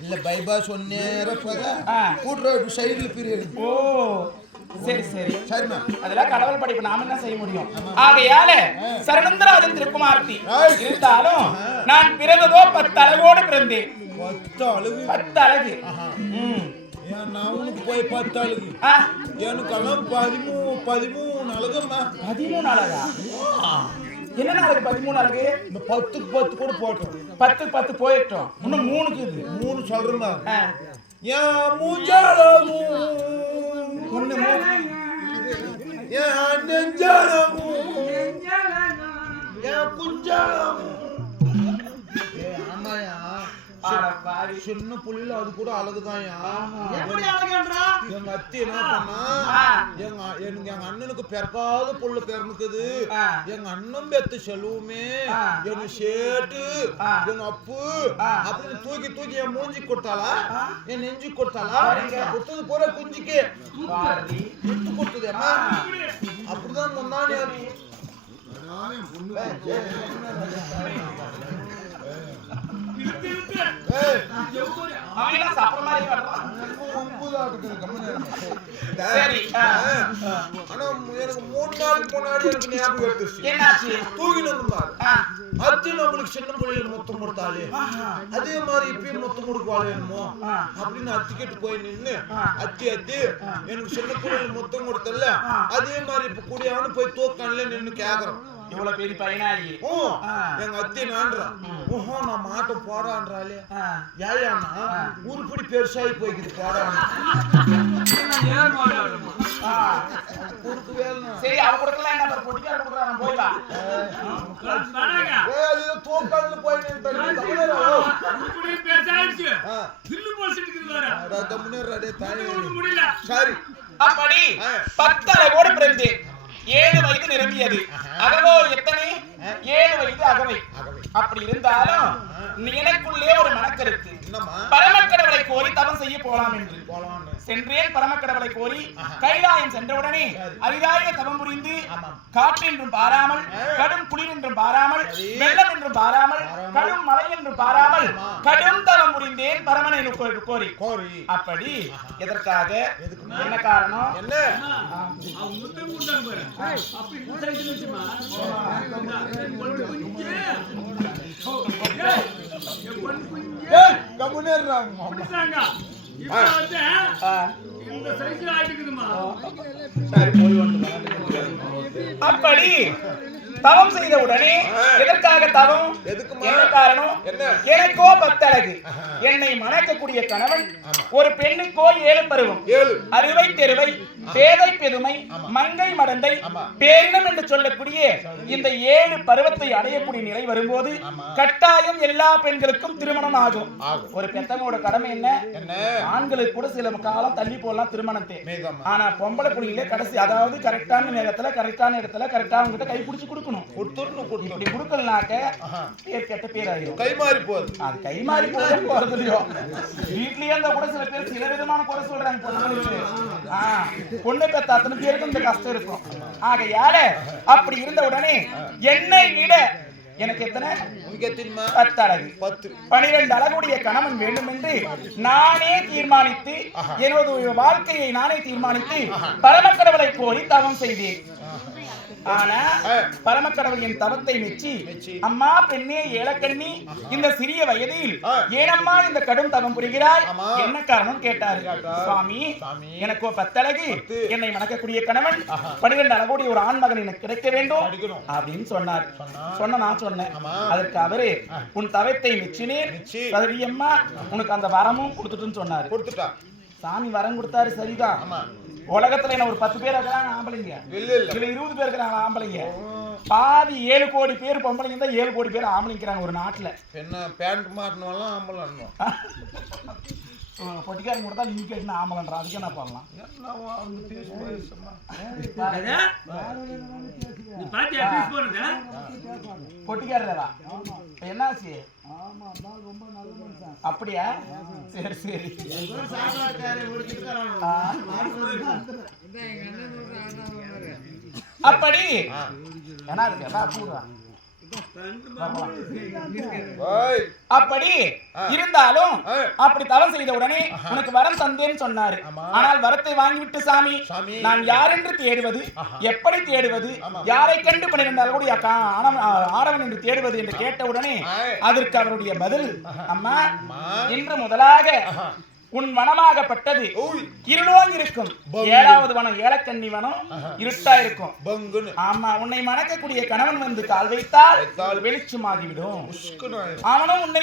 இல்ல பைபாஸ் ஒன்னேர போதா ஆ. கூட்டுற சைடுல பிரியுது ஓ சரி சரி. சரிம்மா. அதெல்லாம் கடவுள் படைப்பு நாம என்ன செய்ய முடியும்? ஆகையால சரணந்தராஜன் திருக்குமார்த்தி. இருந்தாலும் நான் பிறந்ததோ பத்து அழகோடு பிறந்தேன். பத்து அழுகு. பத்து அழகு. உனக்கு போய் பத்து அழுகு? எனக்கெல்லாம் பதிமூணு பதிமூணு அழுகும்மா. பதிமூணு அழகா? என்ன அழகு பதிமூணு அழகு இந்த பத்துக்கு பத்து கூட போட்டோம் பத்து பத்து போயிட்டோம். இன்னும் மூணுக்கு இது. மூணு சொல்றேம்மா. ஆ, என் மூஞ்சாலமும் ஒண்ணு என் நெஞ்சாலமும் என் குஞ்சாலமும். சின்ன புள்ளில அது கூட அழகன்றா எங்க அத்தி என்ன பண்ணா. எங்க எனக்கு எங்க அண்ணனுக்கு பிறக்காத புள்ள பிறந்துக்குது. எங்க அண்ணன் பெத்த செலவுமே. எங்க சேட்டு. எங்க அப்பு. அப்படின்னு தூக்கி தூக்கி என் மூஞ்சி கொடுத்தாளா. என் நெஞ்சு கொடுத்தாளா. கொடுத்தது பூரா குஞ்சிக்கு. விட்டு கொடுத்தது அப்படிதான் முன்னாடி ஏய், அவன் என்ன சரி, ஆனா எனக்கு மூணு நாளுக்கு முன்னாடி எனக்கு ஞாபகம் எடுத்துச்சு என்னாச்சு? தூக்கிட்டு வந்தாரு ஆ, நம்மளுக்கு சின்ன பிள்ளைகள் மொத்தம் கொடுத்தாலே அதே மாதிரி இப்பயும் மொத்தம் கொடுக்குவாள் என்னமோ அப்படின்னு அத்திக்கிட்டு போய் நின்னு அத்தி அத்தி எனக்கு சின்ன பிள்ளைகள் மொத்தம் கொடுத்தல அதே மாதிரி இப்ப கூடியான்னு போய் தூக்கம்ல நின்னு கேக்குறோம் இவ்வளவு பெரிய பயனாளி. ஓ. எங்க அத்தி நான்றான் ஓஹோ நான் மாட்டை போடான்றாளே. ஆ, ஏயாண்ணா உருப்படி பெருசாகி போய்க்குது. குறுக்கு வேலை சரி அவ கொடுக்கலாம் என்ன பாரு, பொட்டிக்கார கொடுக்குறான் போய் வா ஏய், அது தூக்கம்னு போய் நின்னு தமிழரா? ஆ. அடா, தமிழரா, டேய், தாயே. சரி. அப்படி ஆ. பத்து அழகோடு பிறந்தேன். ஏழு வயது நிரம்பியது. அகவோ எத்தனை? ஏழு வயது அகவை அகவை. அப்படி இருந்தாலும் எனக்குள்ளே ஒரு மனக்கருத்து பரமக்கடவுளை கோரி தவம் செய்ய போலாம் என்று. சென்றேன் பரமக்கடவுளை கோரி கைலாயம் சென்றவுடனே அரிதாய தவம் புரிந்து. காற்றென்றும் பாராமல் கடும் குளிர் என்றும் பாராமல். வெள்ளம் என்றும் பாராமல் கடும் மழை என்றும் பாராமல். கடும் தவம் புரிந்தேன் பரமனை கோரி. கோரி. அப்படி எதற்காக? என்ன காரணம்? என்ன? அப்படி தவம் செய்த உடனே எதற்காக தவம்? எதுக்குமா? என்ன காரணம்? என்ன? எனக்கோ பத்தழகு. என்னை மணக்கக்கூடிய கணவன் ஒரு பெண்ணுக்கோ ஏழு பருவம். ஏழு. அறுவை தெருவை பேதை பெருமை மங்கை மடந்தை ஆமா. பேரினம் என்று சொல்லக்கூடிய இந்த ஏழு பருவத்தை அடையக்கூடிய நிலை வரும்போது கட்டாயம் எல்லா பெண்களுக்கும் திருமணம் ஆகும். ஒரு பெத்தவங்களோட கடமை என்ன? ஆண்களுக்கு கூட சில காலம் தள்ளி போடலாம் திருமணத்தை. ஆனா பொம்பளை புள்ளிங்களே கடைசி அதாவது கரெக்டான நேரத்துல கரெக்டான இடத்துல கரெக்டா அவங்க கிட்ட கை பிடிச்சு கொடுக்கணும். இப்படி கொடுக்கலனாக்க. பேர் கெட்ட பேர் ஆயிரும் கை மாறி போகுது. அது கை மாறி போதே போறதுலயோ வீட்லயே இருந்தா கூட சில பேர் சில விதமான குறை சொல்றாங்க பொண்ணு பெத்த அத்தனை பேருக்கும் இந்த கஷ்டம் இருக்கும். ஆகையால அப்படி இருந்த உடனே என்னை விட எனக்கு எத்தனை? பத்து அழகு பத்து. பனிரெண்டு அழகுடைய கணவன் வேண்டும் என்று நானே தீர்மானித்து எனது வாழ்க்கையை நானே தீர்மானித்து பரமக்கடவுளை கோரி தவம் செய்தேன். ஆனா பரமக்கடவுள் என் தவத்தை மெச்சி. அம்மா பெண்ணே ஏலக்கண்ணி இந்த சிறிய வயதில். ஏனம்மா இந்த கடும் தவம் புரிகிறாய். என்ன காரணம் கேட்டார். சுவாமி. எனக்கோ பத்தழகு பத்து. என்னை மணக்கக்கூடிய கணவன் பன்னிரண்டு அழகுடைய ஒரு ஆண் மகன் எனக்கு கிடைக்க வேண்டும். அப்படின்னு சொன்னார். சொன்ன நான் சொன்னேன். அதற்கு அவரு உன் தவத்தை மெச்சினேன் மெச்சி. சரியம்மா உனக்கு அந்த வரமும் கொடுத்துட்டுன்னு சொன்னாரு கொடுத்துட்டா சாமி வரம் கொடுத்தாரு சரிதான். உலகத்துல என்ன ஒரு பத்து பேர் இருக்கிறாங்க ஆம்பளைங்க. இல்ல இல்ல. இதுல இருபது பேர் இருக்கிறாங்க ஆம்பளைங்க. பாதி ஏழு கோடி பேர் பொம்பளைங்க தான் ஏழு கோடி பேர் ஆம்பளைங்கிறாங்க ஒரு நாட்டுல. என்ன பேண்ட் மாட்டினாலும் ஆம்பளம் பொட்டிக்காரங்க கூட தான் நீ கேட்டு ஆம்பளன்றா அதுக்கு என்ன பண்ணலாம்? பொட்டிக்காரரா என்னாச்சு? அப்படியா? சரி சரி. அப்படி? என்ன இருக்கு என்ன அப்படி இருந்தாலும். அப்படி தவம் செய்த உடனே உனக்கு வரம் தந்தேன்னு சொன்னாரு. ஆனால் வரத்தை வாங்கிவிட்டு சாமி சாமி. நான் யாரென்று தேடுவது. எப்படி தேடுவது. யாரை கண்டு பண்ணிருந்தால் கூட ஆடவன் என்று தேடுவது என்று கேட்ட உடனே. அதற்கு அவருடைய பதில் அம்மா. இன்று முதலாக. உன் வனமாகப்பட்டது. ஓய். இருளோங்கி இருக்கும் பங்கு. ஏழாவது வனம் ஏலக்கண்ணி வனம். இருட்டா இருக்கும் ஆமா உன்னை மணக்கக்கூடிய கணவன் வந்து கால் வைத்தால் வெளிச்சமாகிவிடும். அவனும் உன்னை